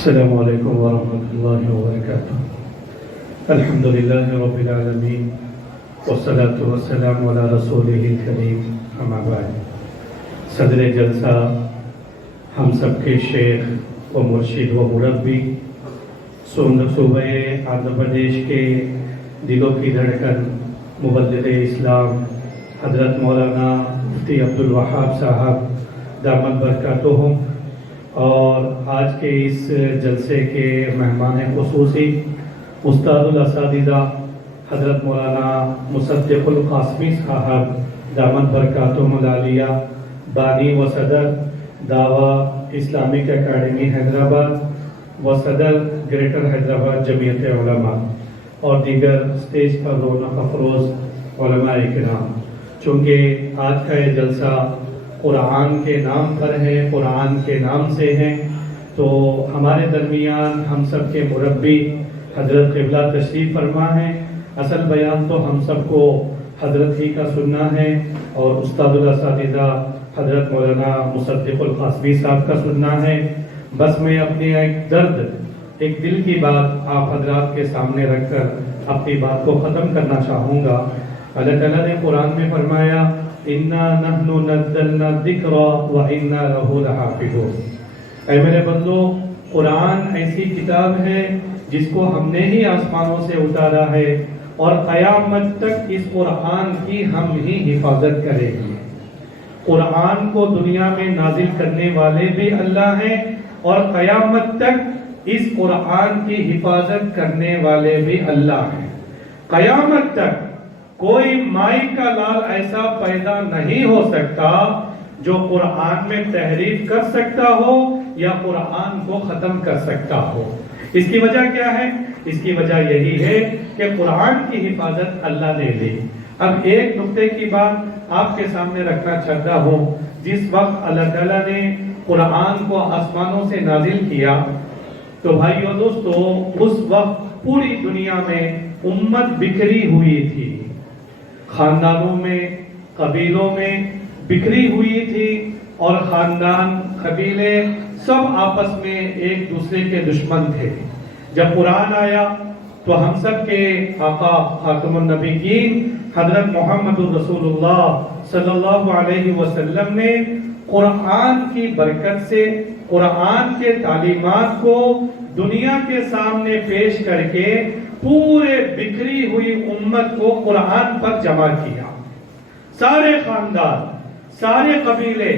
السلام علیکم ورحمۃ اللہ وبرکاتہ۔ الحمد للہ رب العالمین والصلاة والسلام علی رسولہ الکریم، اما بعد۔ صدر جلسہ، ہم سب کے شیخ و مرشد و مربی، صوبہ آندھرا پردیش کے دلوں کی دھڑکن، مبلغ اسلام حضرت مولانا مفتی عبدالوہاب صاحب دامت برکاتہم، اور آج کے اس جلسے کے مہمان خصوصی استاد الاساتذہ حضرت مولانا مصدق القاسمی صاحب دامت برکاتہم العالیہ، بانی و صدر دعویٰ اسلامک اکیڈمی حیدرآباد و صدر گریٹر حیدرآباد جمعیت علماء، اور دیگر اسٹیج پر رونق افروز علماء کرام۔ چونکہ آج کا یہ جلسہ قرآن کے نام پر ہے، قرآن کے نام سے ہے، تو ہمارے درمیان ہم سب کے مربی حضرت قبلہ تشریف فرما ہے۔ اصل بیان تو ہم سب کو حضرت ہی کا سننا ہے، اور استاد الاساتذہ حضرت مولانا مصدق القاسمی صاحب کا سننا ہے۔ بس میں اپنی ایک درد، ایک دل کی بات آپ حضرات کے سامنے رکھ کر اپنی بات کو ختم کرنا چاہوں گا۔ اللہ تعالیٰ نے قرآن میں فرمایا، اِنَّا نَحْنُ نَزَّلْنَا الذِّكْرَ وَإِنَّا لَهُ لَحَافِظُونَ۔ اے میرے بندو، قرآن ایسی کتاب ہے جس کو ہم نے ہی آسمانوں سے اتارا ہے، اور قیامت تک اس قرآن کی ہم ہی حفاظت کریں گے۔ قرآن کو دنیا میں نازل کرنے والے بھی اللہ ہیں، اور قیامت تک اس قرآن کی حفاظت کرنے والے بھی اللہ ہیں۔ قیامت تک کوئی مائی کا لال ایسا پیدا نہیں ہو سکتا جو قرآن میں تحریف کر سکتا ہو یا قرآن کو ختم کر سکتا ہو۔ اس کی وجہ کیا ہے؟ اس کی وجہ یہی ہے کہ قرآن کی حفاظت اللہ نے لی۔ اب ایک نقطے کی بات آپ کے سامنے رکھنا چاہتا ہوں۔ جس وقت اللہ تعالیٰ نے قرآن کو آسمانوں سے نازل کیا، تو بھائیو دوستو، اس وقت پوری دنیا میں امت بکھری ہوئی تھی، خاندانوں میں، قبیلوں میں بکھری ہوئی تھی، اور خاندان، قبیلے سب آپس میں ایک دوسرے کے دشمن تھے۔ جب قرآن آیا تو ہم سب کے آقا خاتم النبیین حضرت محمد رسول اللہ صلی اللہ علیہ وسلم نے قرآن کی برکت سے قرآن کے تعلیمات کو دنیا کے سامنے پیش کر کے پورے بکھری ہوئی امت کو قرآن پر جمع کیا۔ سارے خاندان، سارے قبیلے،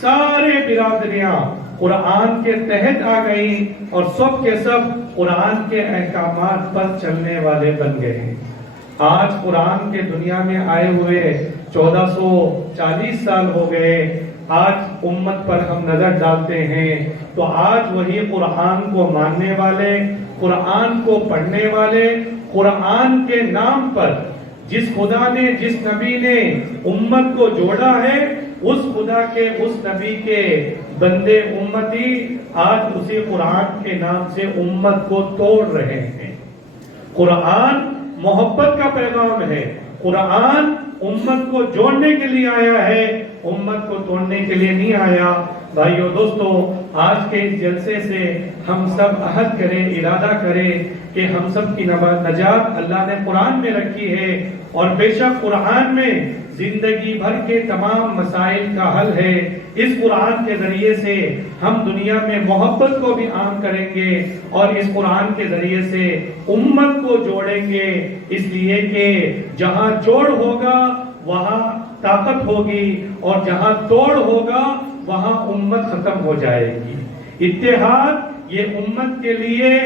سارے برادریاں قرآن کے تحت آ گئیں، اور سب کے سب قرآن کے احکامات پر چلنے والے بن گئے ہیں۔ آج قرآن کے دنیا میں آئے ہوئے 1440 سال ہو گئے۔ آج امت پر ہم نظر ڈالتے ہیں تو آج وہی قرآن کو ماننے والے، قرآن کو پڑھنے والے، قرآن کے نام پر جس خدا نے، جس نبی نے امت کو جوڑا ہے، اس خدا کے، اس نبی کے بندے امتی آج اسی قرآن کے نام سے امت کو توڑ رہے ہیں۔ قرآن محبت کا پیغام ہے، قرآن امت کو جوڑنے کے لیے آیا ہے، امت کو توڑنے کے لیے نہیں آیا۔ بھائیو دوستو، آج کے اس جلسے سے ہم سب عہد کریں، ارادہ کریں کہ ہم سب کی نجات اللہ نے قرآن میں رکھی ہے، اور بے شک قرآن میں زندگی بھر کے تمام مسائل کا حل ہے۔ اس قرآن کے ذریعے سے ہم دنیا میں محبت کو بھی عام کریں گے، اور اس قرآن کے ذریعے سے امت کو جوڑیں گے، اس لیے کہ جہاں جوڑ ہوگا وہاں طاقت ہوگی، اور جہاں توڑ ہوگا وہاں امت ختم ہو جائے گی۔ اتحاد یہ امت کے لیے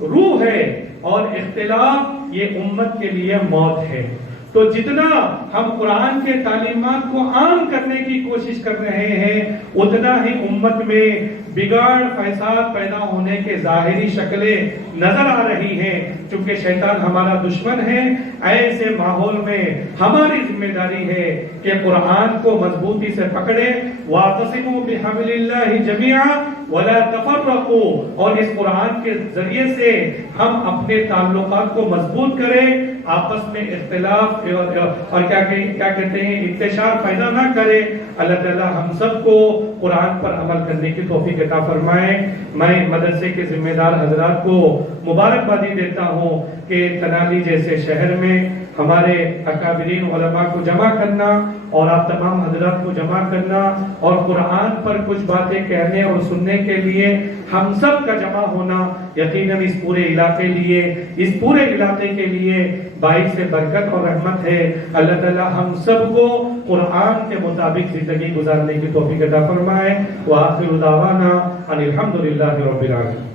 روح ہے، اور اختلاف یہ امت کے لیے موت ہے۔ تو جتنا ہم قرآن کے تعلیمات کو عام کرنے کی کوشش کر رہے ہیں، اتنا ہی امت میں بگاڑ، فساد پیدا ہونے کے ظاہری شکلیں نظر آ رہی ہیں۔ چونکہ شیطان ہمارا دشمن ہے، ایسے ماحول میں ہماری ذمہ داری ہے کہ قرآن کو مضبوطی سے پکڑے، وَاعْتَصِمُوا بِحَبْلِ اللَّهِ جَمِيعًا وَلَا تَفَرَّقُوا، اور اس قرآن کے ذریعے سے ہم اپنے تعلقات کو مضبوط کریں، آپس میں اختلاف اور کیا کہتے ہیں انتشار پیدا نہ کرے۔ اللہ تعالی ہم سب کو قرآن پر عمل کرنے کی توفیق عطا فرمائے۔ میں مدرسے کے ذمہ دار حضرات کو مبارکبادی دیتا ہوں کہ تنالی جیسے شہر میں ہمارے اکابرین علماء کو جمع کرنا اور آپ تمام حضرات کو جمع کرنا اور قرآن پر کچھ باتیں کہنے اور سننے کے لیے ہم سب کا جمع ہونا یقیناً اس پورے علاقے کے لیے باعث برکت اور رحمت ہے۔ اللہ تعالی ہم سب کو قرآن کے مطابق زندگی گزارنے کی توفیق عطا فرمائے۔ وآخر دعوانا ان الحمدللہ رب العالمین۔